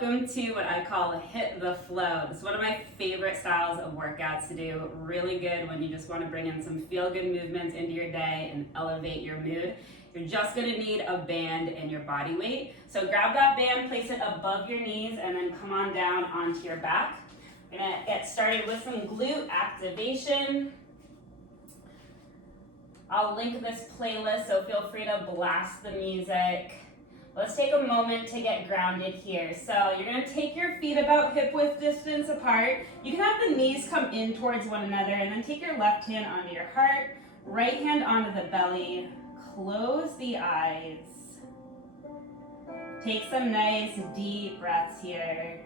welcome to what I call Hit the Flow. This is one of my favorite styles of workouts to do. Really good when you just want to bring in some feel-good movements into your day and elevate your mood. You're just going to need a band and your body weight. So grab that band, place it above your knees, and then come on down onto your back. We're going to get started with some glute activation. I'll link this playlist, so feel free to blast the music. Let's take a moment to get grounded here. So you're going to take your feet about hip width distance apart. You can have the knees come in towards one another, and then take your left hand onto your heart, right hand onto the belly. Close the eyes. Take some nice deep breaths here.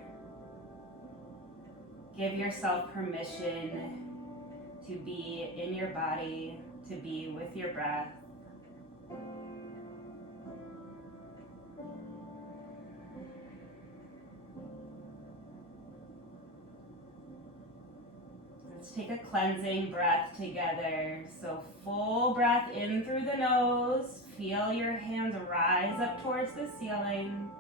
Give yourself permission to be in your body, to be with your breath. Let's take a cleansing breath together. So full breath in through the nose. Feel your hands rise up towards the ceiling.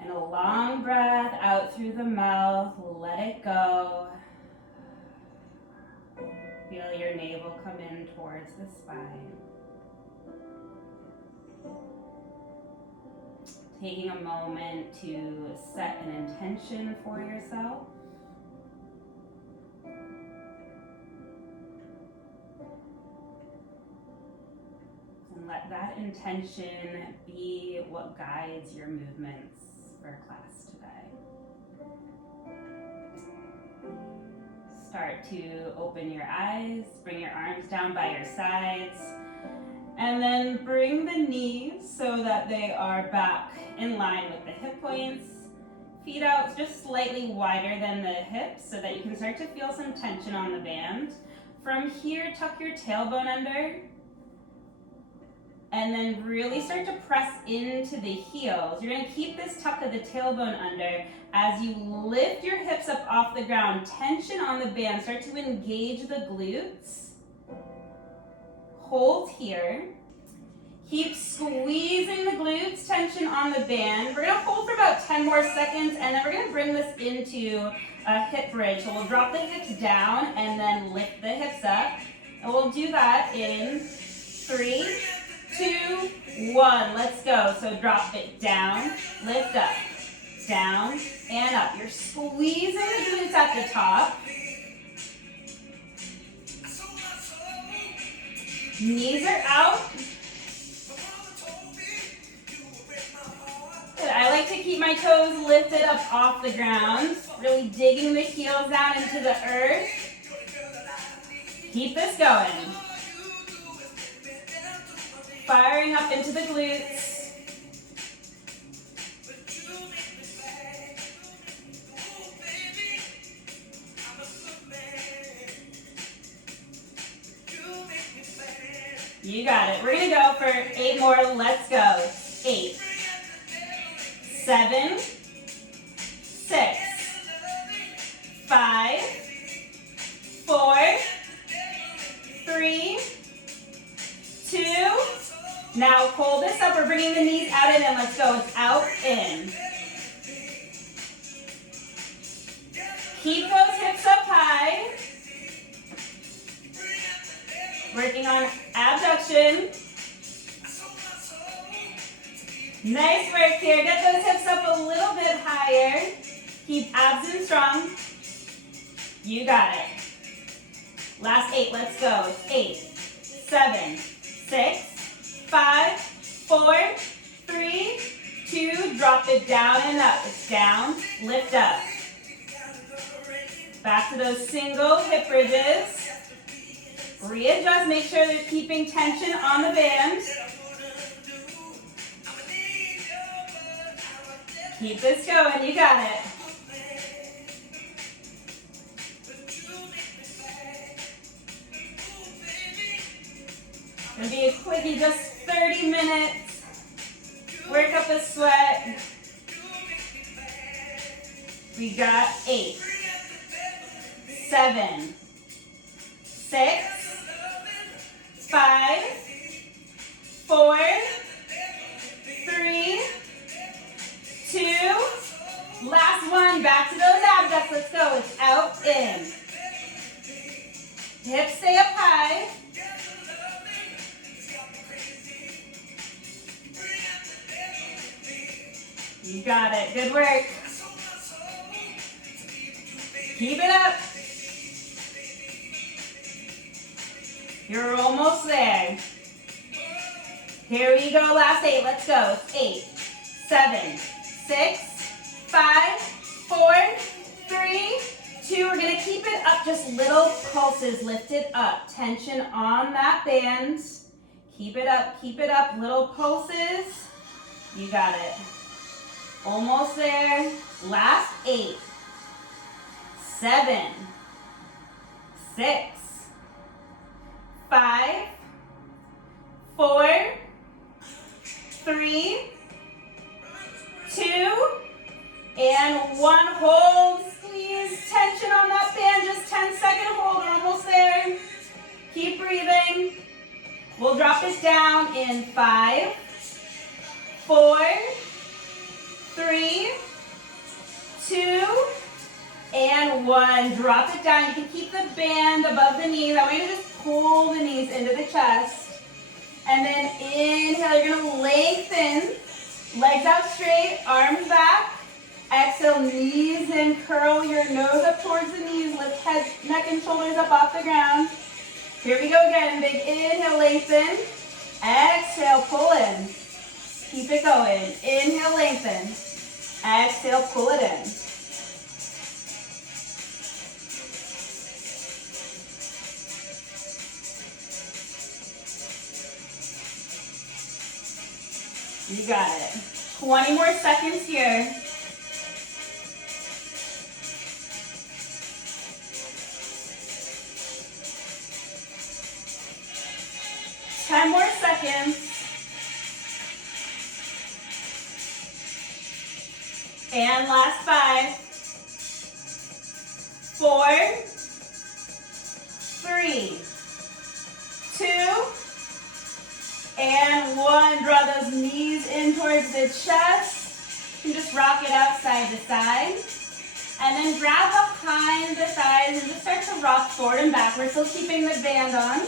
And a long breath out through the mouth. Let it go. Feel your navel come in towards the spine. Taking a moment to set an intention for yourself. And let that intention be what guides your movements for class today. Start to open your eyes, bring your arms down by your sides, and then bring the knees so that they are back in line with the hip points. Feet out just slightly wider than the hips so that you can start to feel some tension on the band. From here, tuck your tailbone under, and then really start to press into the heels. You're gonna keep this tuck of the tailbone under as you lift your hips up off the ground. Tension on the band, start to engage the glutes. Hold here. Keep squeezing the glutes, tension on the band. We're gonna hold for about 10 more seconds, and then we're gonna bring this into a hip bridge. So we'll drop the hips down and then lift the hips up. And we'll do that in 3, 2, 1. Let's go. So drop it down, lift up, down, and up. You're squeezing the glutes at the top. Knees are out. Good. I like to keep my toes lifted up off the ground, really digging the heels down into the earth. Keep this going. Firing up into the glutes. You got it. We're going to go for 8 more. Let's go. 8, 7, 6, 5, 4, 3, 2. Now pull this up. We're bringing the knees out and in. Let's go. It's out, in. Keep those hips up high. Working on abduction. Nice work here. Get those hips up a little bit higher. Keep abs in strong. You got it. Last 8. Let's go. 8, 7, 6, 5, 4, 3, 2. Drop it down and up. It's down. Lift up. Back to those single hip bridges. Readjust, make sure they're keeping tension on the band. Keep this going, you got it. Gonna be a quickie, just 30 minutes. Work up a sweat. We got 8, 7, 6, 5, 4, 3, down, back to those abducts. Let's go. It's out, in. Hips stay up high. You got it. Good work. Keep it up. You're almost there. Here we go. Last 8. Let's go. It's 8, 7, 6, 5, 4, 3, 2. We're going to keep it up. Just little pulses. Lift it up. Tension on that band. Keep it up. Keep it up. Little pulses. You got it. Almost there. Last 8, 7, 6, 5, 4, 3, 2, and 1. Hold, squeeze, tension on that band. Just 10-second hold. We're almost there. Keep breathing. We'll drop it down in 5, 4, 3, 2, and 1. Drop it down. You can keep the band above the knees. I want you to just pull the knees into the chest. And then inhale, you're going to lengthen. Legs out straight, arms back. Exhale, knees in, curl your nose up towards the knees. Lift head, neck, and shoulders up off the ground. Here we go again. Big inhale, lengthen. Exhale, pull in. Keep it going. Inhale, lengthen. Exhale, pull it in. You got it. 20 more seconds here. Ten more seconds. And last 5, 4, 3, 2, and 1. Draw those knees in towards the chest. You can just rock it out side to side. And then grab behind the thighs and just start to rock forward and back. We're still keeping the band on.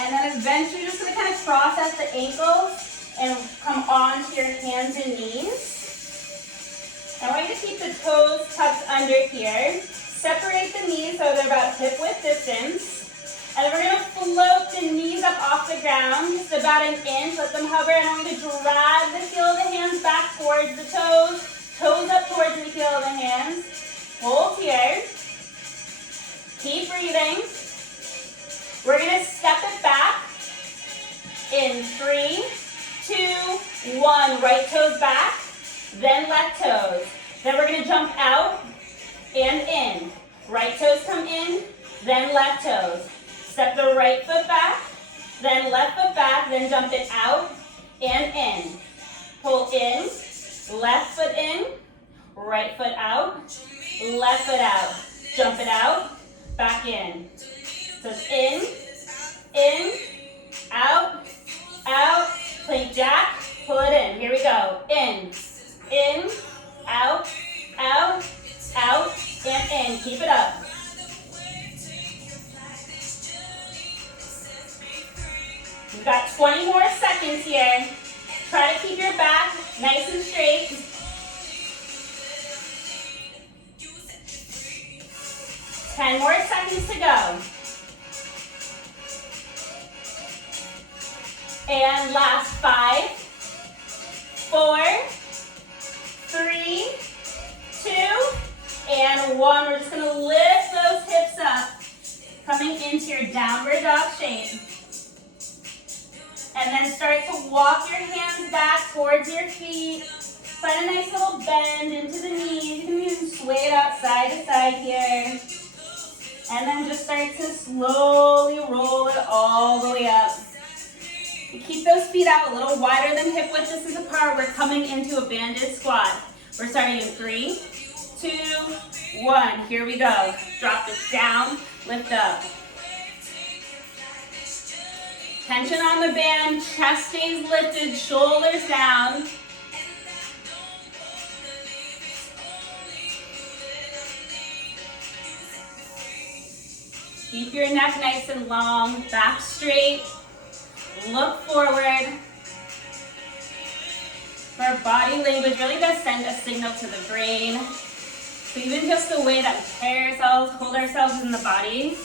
And then eventually you're just going to kind of cross at the ankles and come onto your hands and knees. I want you to keep the toes tucked under here. Separate the knees so they're about hip width distance. And then we're going to float the knees up off the ground, just about an inch. Let them hover. And I'm going to drag the heel of the hands back towards the toes. Toes up towards the heel of the hands. Hold here. Keep breathing. We're going to step it back in 3, 2, 1. Right toes back, then left toes. Then we're going to jump out and in. Right toes come in, then left toes. Step the right foot back, then left foot back, then jump it out and in. Pull in, left foot in, right foot out, left foot out. Jump it out, back in. So it's in, out, out, plank jack, pull it in. Here we go. In, out, out, out, and in. Keep it up. We've got 20 more seconds here. Try to keep your back nice and straight. 10 more seconds to go. And last 5, 4, 3, 2, and 1. We're just going to lift those hips up, coming into your downward dog shape. And then start to walk your hands back towards your feet. Find a nice little bend into the knees. You can even sway it out side to side here. And then just start to slowly roll it all the way up. You keep those feet out a little wider than hip width distance apart. We're coming into a banded squat. We're starting in 3, 2, 1. Here we go. Drop this down, lift up. Tension on the band, chest stays lifted, shoulders down. Keep your neck nice and long, back straight, look forward. Our body language really does send a signal to the brain. So even just the way that we carry ourselves, hold ourselves in the body,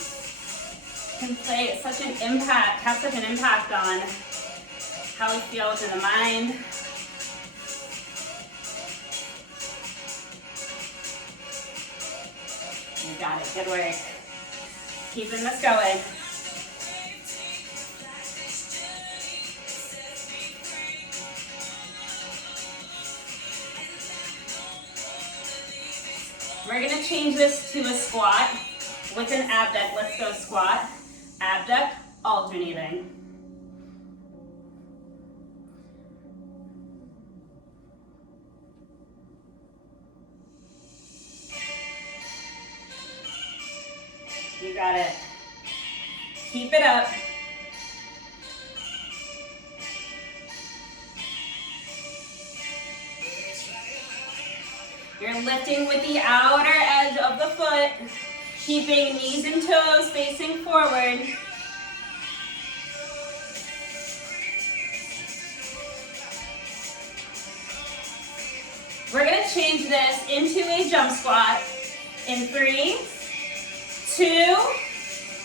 can play such an impact, have such an impact on how we feel within the mind. You got it, good work. Keeping this going. We're gonna change this to a squat with an abduct. Let's go squat, abduct, alternating. You got it. Keep it up. You're lifting with the outer edge of the foot, keeping knees and toes facing forward. We're gonna change this into a jump squat in 3, 2,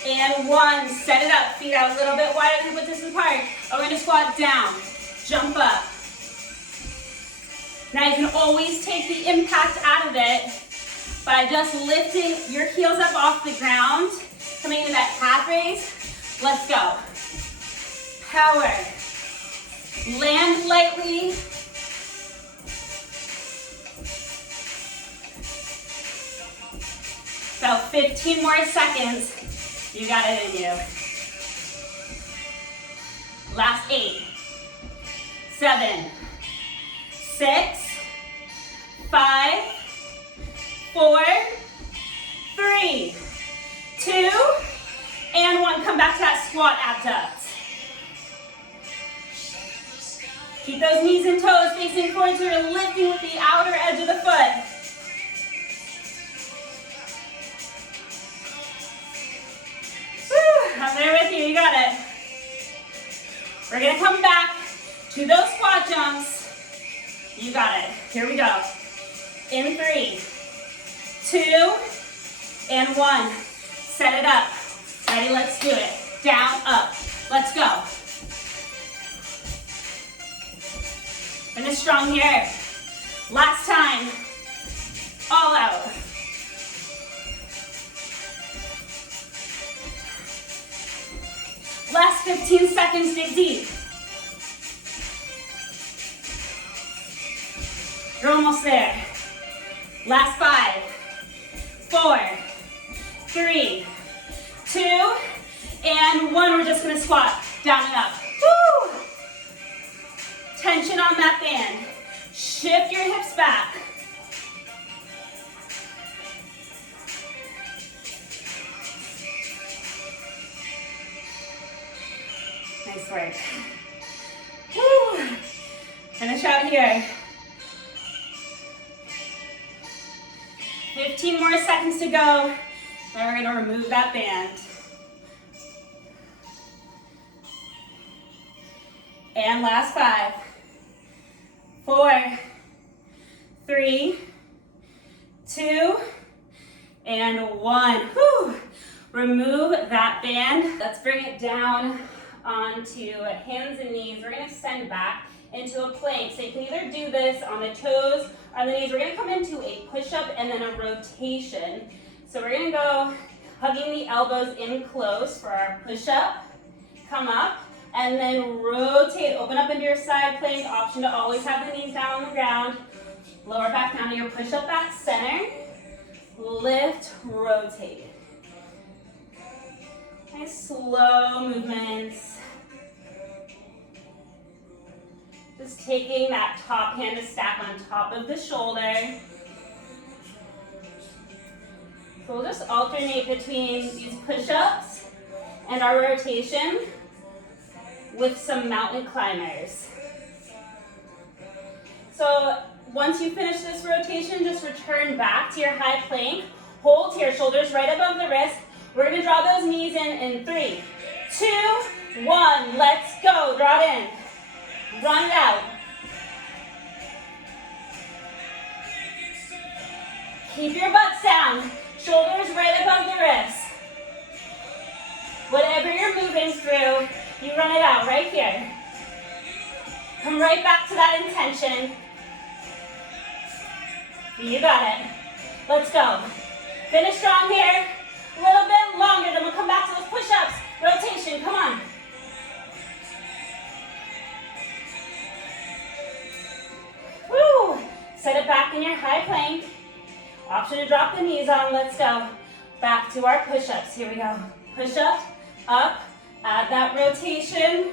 and 1. Set it up, feet out a little bit wider, hip width distance apart. We're gonna squat down, jump up. Now you can always take the impact out of it by just lifting your heels up off the ground, coming into that calf raise. Let's go. Power. Land lightly. About 15 more seconds. You got it in you. Last 8, 7, 6, 5, 4, 3, 2, and 1. Come back to that squat abduct. Keep those knees and toes facing forward so you're lifting with the outer edge of the foot. Woo, I'm there with you, you got it. We're gonna come back to those squat jumps. You got it. Here we go. In 3, 2, and 1. Set it up. Ready, let's do it. Down, up. Let's go. Finish strong here. Last time. All out. Last 15 seconds, dig deep. You're almost there. Last 5, 4, 3, 2, and 1. We're just gonna squat down and up. Woo! Tension on that band. Shift your hips back. Nice work. Woo! Finish out here. 15 more seconds to go. Then we're gonna remove that band. And last 5, 4, 3, 2, and 1. Whew. Remove that band. Let's bring it down onto hands and knees. We're gonna extend back into a plank. So you can either do this on the toes or on the knees. We're gonna come into a push-up and then a rotation. So we're gonna go hugging the elbows in close for our push-up. Come up and then rotate. Open up into your side plank. Option to always have the knees down on the ground. Lower back down to your push-up back center. Lift, rotate. Nice slow movements. Just taking that top hand to stack on top of the shoulder. So we'll just alternate between these push-ups and our rotation with some mountain climbers. So once you finish this rotation, just return back to your high plank. Hold here, shoulders right above the wrist. We're gonna draw those knees in 3, 2, 1. Let's go. Draw it in. Run it out. Keep your butts down. Shoulders right above the wrists. Whatever you're moving through, you run it out right here. Come right back to that intention. You got it. Let's go. Finish strong here. A little bit longer, then we'll come back to those push-ups. Rotation, come on. Woo! Set it back in your high plank. Option to drop the knees on, let's go. Back to our push-ups, here we go. Push-up, up, add that rotation.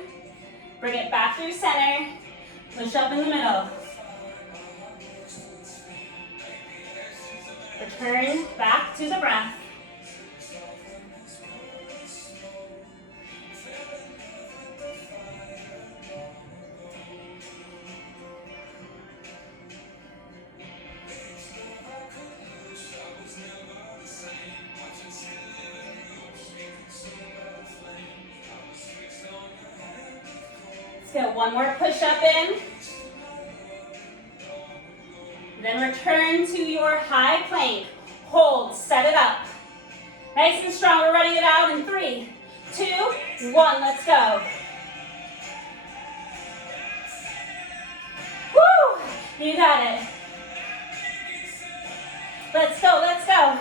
Bring it back through center. Push up in the middle. Return back to the breath. Let's get one more push-up in. Then return to your high plank. Hold, set it up. Nice and strong, we're running it out in 3, 2, 1, let's go. Woo! You got it. Let's go, let's go.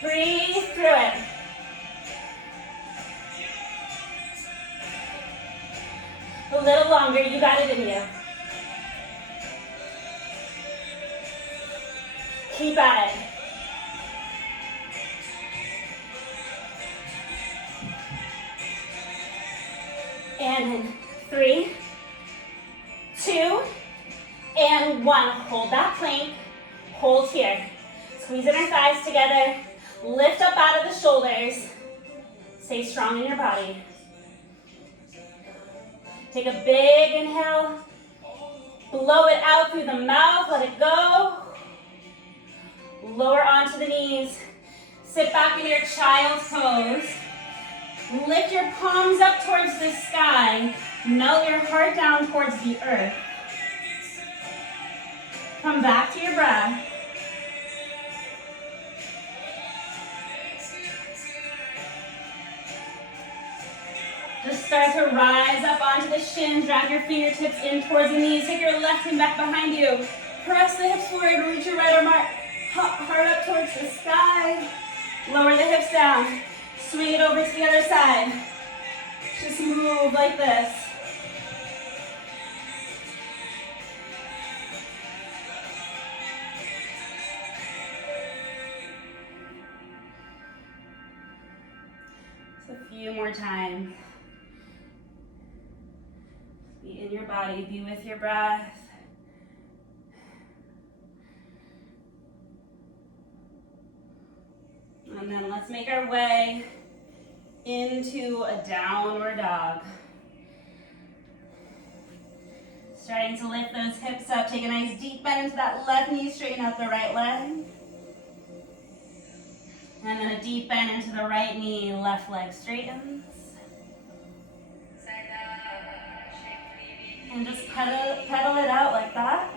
Breathe through it. A little longer, you got it in you. Keep at it. And in 3, 2, and 1. Hold that plank. Hold here. Squeezing our thighs together. Lift up out of the shoulders. Stay strong in your body. Take a big inhale. Blow it out through the mouth. Let it go. Lower onto the knees. Sit back in your child's pose. Lift your palms up towards the sky. Melt your heart down towards the earth. Come back to your breath. Just start to rise up onto the shins. Drag your fingertips in towards the knees. Take your left hand back behind you. Press the hips forward. Reach your right arm hard up towards the sky. Lower the hips down. Swing it over to the other side. Just move like this. Just a few more times. Be in your body, be with your breath. And then let's make our way into a downward dog. Starting to lift those hips up. Take a nice deep bend into that left knee, straighten out the right leg. And then a deep bend into the right knee, left leg straightens. And just pedal it out like that.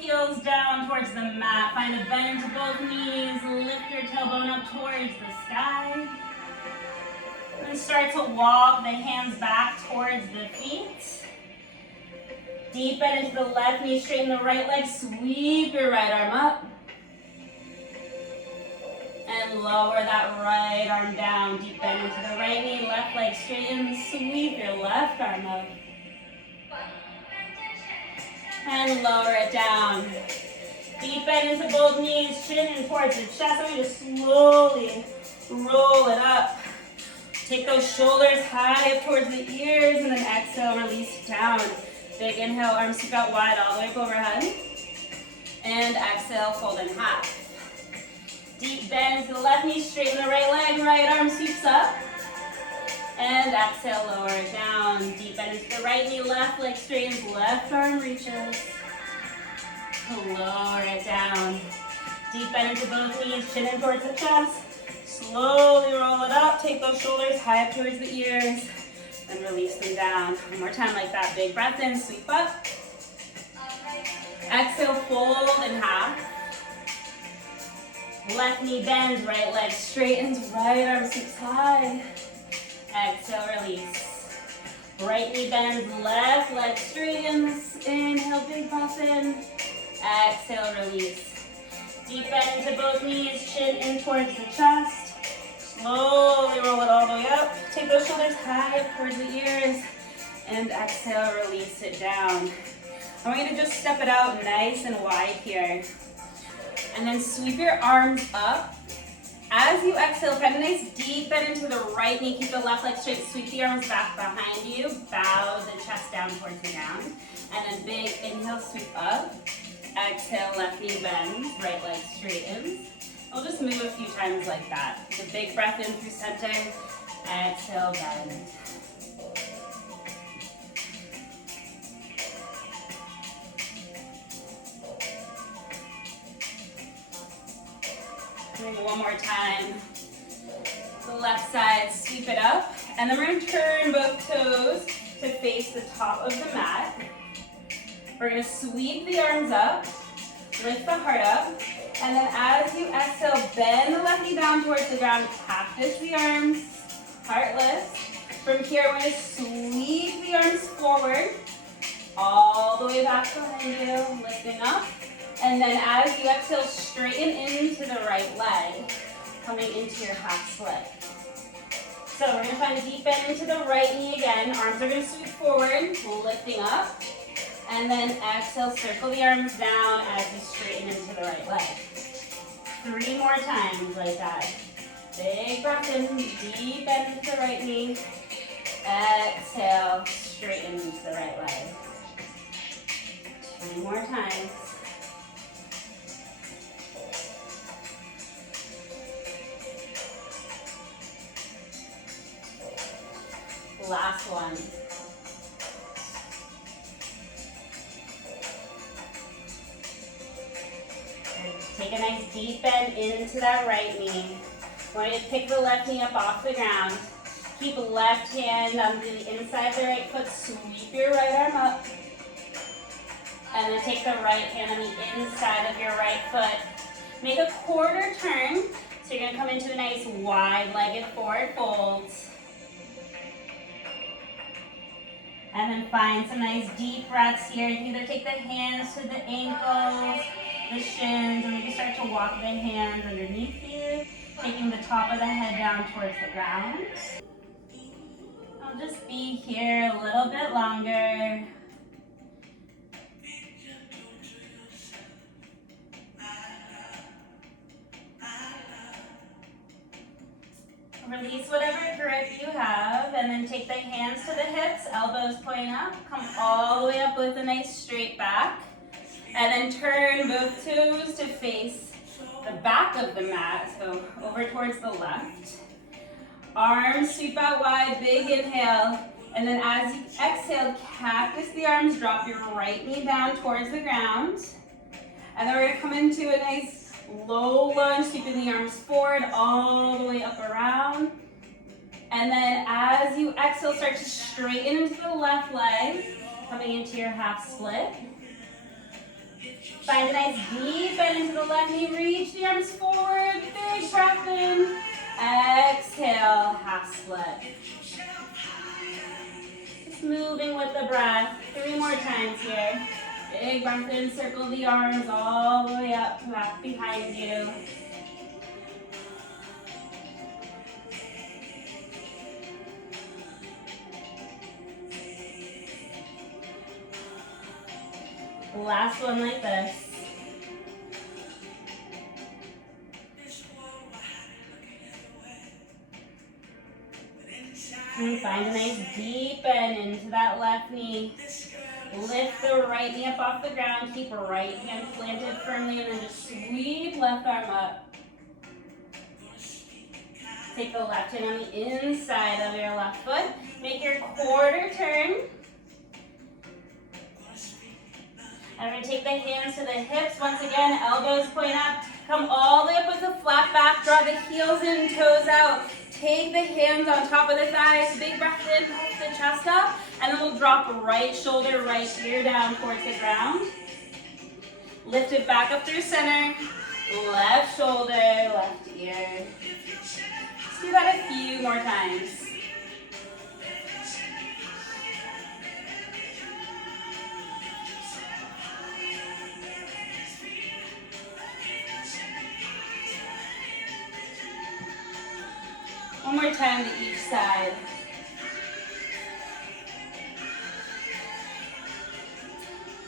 Heels down towards the mat. Find a bend to both knees. Lift your tailbone up towards the sky. And start to walk the hands back towards the feet. Deep bend into the left knee. Straighten the right leg. Sweep your right arm up. And lower that right arm down. Deep bend into the right knee. Left leg straighten. Sweep your left arm up. And lower it down. Deep bend into both knees, chin in towards the chest. I'm going to slowly roll it up. Take those shoulders high up towards the ears, and then exhale, release down. Big inhale, arms scoop out wide all the way up overhead. And exhale, fold in half. Deep bend into the left knee, straighten the right leg, right arm sweeps up. And exhale, lower it down. Deep bend into the right knee, left leg straightens, left arm reaches. Lower it down. Deep bend into both knees, chin in towards the chest. Slowly roll it up. Take those shoulders high up towards the ears. And release them down. One more time like that. Big breath in, sweep up. Exhale, fold in half. Left knee bends, right leg straightens, right arm sweeps high. Exhale, release. Right knee bends, left leg straightens. Inhale, big breath in. Exhale, release. Deep bend into both knees, chin in towards the chest. Slowly roll it all the way up. Take those shoulders high up towards the ears. And exhale, release it down. I want you to just step it out nice and wide here. And then sweep your arms up. As you exhale, find a nice deep bend into the right knee. Keep the left leg straight. Sweep the arms back behind you. Bow the chest down towards the ground. And then big inhale, sweep up. Exhale, left knee bends. Right leg straightens. I'll just move a few times like that. Take a big breath in through center. Exhale, bend. One more time. The left side, sweep it up. And then we're going to turn both toes to face the top of the mat. We're going to sweep the arms up, lift the heart up, and then as you exhale, bend the left knee down towards the ground, cactus the arms, heart lifts. From here, we're going to sweep the arms forward, all the way back behind you, lifting up. And then as you exhale, straighten into the right leg, coming into your half split. So we're going to find a deep bend into the right knee again. Arms are going to sweep forward, lifting up. And then exhale, circle the arms down as you straighten into the right leg. 3 more times like that. Big breath in, deep bend into the right knee. Exhale, straighten into the right leg. 2 more times. Last one. Take a nice deep bend into that right knee. I want you to pick the left knee up off the ground. Keep the left hand on the inside of the right foot. Sweep your right arm up. And then take the right hand on the inside of your right foot. Make a quarter turn. So you're going to come into a nice wide-legged forward fold. And then find some nice deep breaths here. You can either take the hands to the ankles, the shins, or maybe start to walk the hands underneath you, taking the top of the head down towards the ground. I'll just be here a little bit longer. Release whatever grip you have, and then take the hands to the hips, elbows point up, come all the way up with a nice straight back, and then turn both toes to face the back of the mat, so over towards the left. Arms sweep out wide, big inhale, and then as you exhale, cactus the arms, drop your right knee down towards the ground, and then we're going to come into a nice low lunge, sweeping the arms forward all the way up around. And then as you exhale, start to straighten into the left leg, coming into your half split. Find a nice deep bend into the left knee, reach the arms forward, big breath in. Exhale, half split. Just moving with the breath. 3 more times here. Big breath in, circle the arms all the way up, back behind you. Last one like this. And find a nice deep bend into that left knee. Lift the right knee up off the ground. Keep right hand planted firmly, and then just sweep left arm up. take the left hand on the inside of your left foot. Make your quarter turn. And we're going to take the hands to the hips. Once again, elbows point up. Come all the way up with a flat back. Draw the heels in, toes out. Take the hands on top of the thighs. Big breath in, lift the chest up. And then we'll drop right shoulder, right ear down towards the ground. Lift it back up through center. Left shoulder, left ear. Let's do that a few more times. One more time to each side.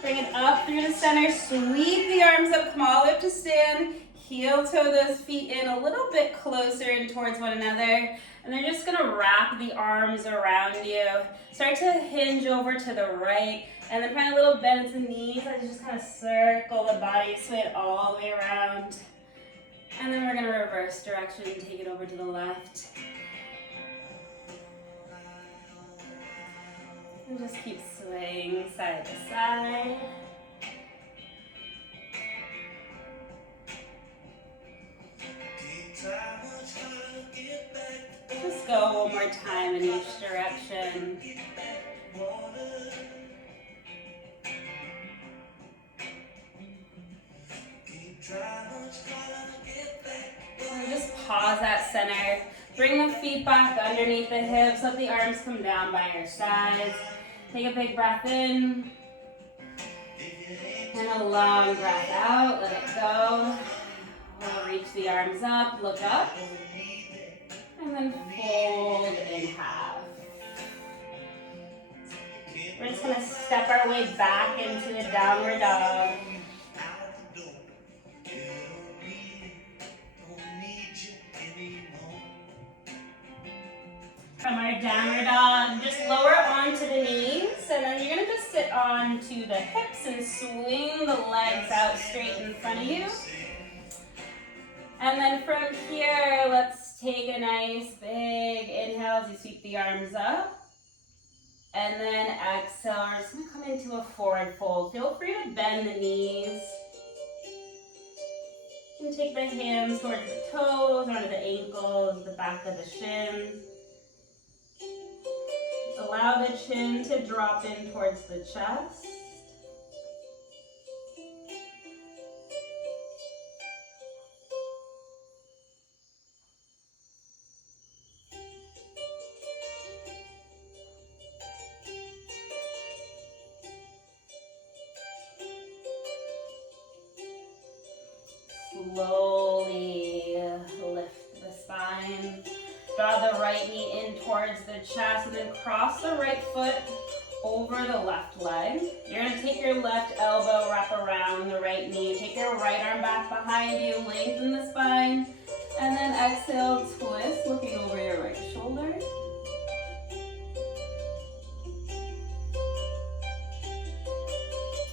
Bring it up through the center, sweep the arms up, come all the way up to stand, heel toe those feet in a little bit closer and towards one another, and then just gonna wrap the arms around you. Start to hinge over to the right, and then find a little bend at the knees, and just kind of circle the body, sway it all the way around. And then we're gonna reverse direction and take it over to the left. And just keep swaying side to side. Just go one more time in each direction. And just pause at center. Bring the feet back underneath the hips. Let the arms come down by your sides. Take a big breath in. And a long breath out. Let it go. We'll reach the arms up. Look up. And then fold in half. We're just going to step our way back into a downward dog. From our downward dog, just lower onto the knees, and then you're going to just sit onto the hips and swing the legs out straight in front of you. And then from here, let's take a nice big inhale as you sweep the arms up. And then exhale, we're just going to come into a forward fold. Feel free to bend the knees. And take the hands towards the toes, onto the ankles, the back of the shins. Allow the chin to drop in towards the chest. Slowly lift the spine. Draw the right knee in towards the chest and then cross the right foot over the left leg. You're going to take your left elbow, wrap around the right knee. Take your right arm back behind you, lengthen the spine, and then exhale, twist, looking over your right shoulder.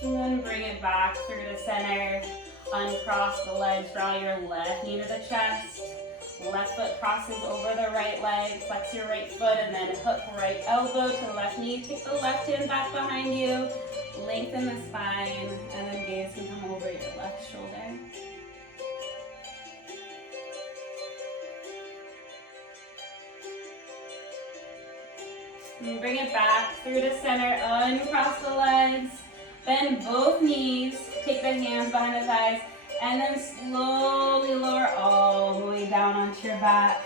And then bring it back through the center. Uncross the legs, draw your left knee to the chest. Left foot crosses over the right leg, flex your right foot, and then hook right elbow to the left knee. Take the left hand back behind you, lengthen the spine, and then gaze can come over your left shoulder. And bring it back through the center, uncross the legs, bend both knees, take the hands behind the thighs, and then slowly lower all the way down onto your back.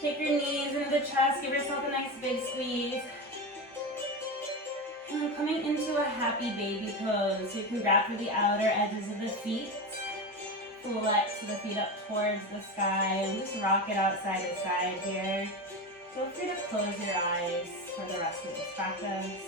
Take your knees into the chest, give yourself a nice big squeeze. And then coming into a happy baby pose, you can grab for the outer edges of the feet. Flex the feet up towards the sky and just rock it out side to side here. Feel free to close your eyes for the rest of this practice.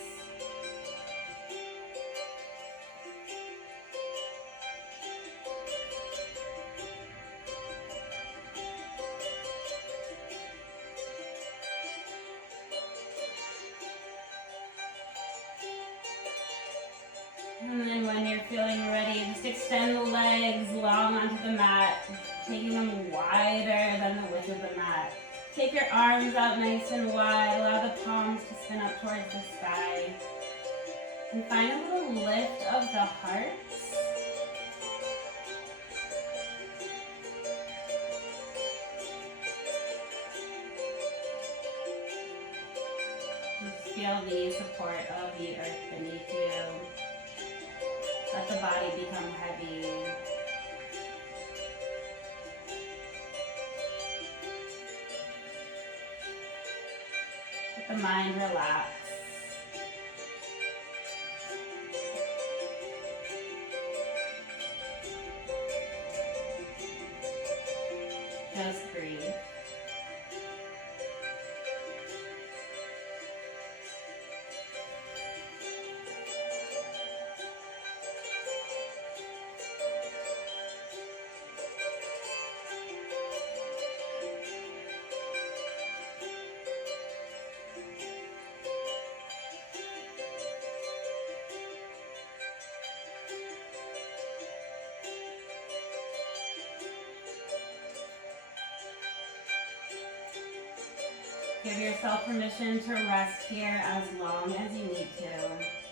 And then when you're feeling ready, just extend the legs long onto the mat, taking them wider than the width of the mat. Take your arms out nice and wide. Allow the palms to spin up towards the sky. And find a little lift of the heart. Just feel the support of the earth beneath you. Let the body become heavy. Let the mind relax. Just breathe. Give yourself permission to rest here as long as you need to.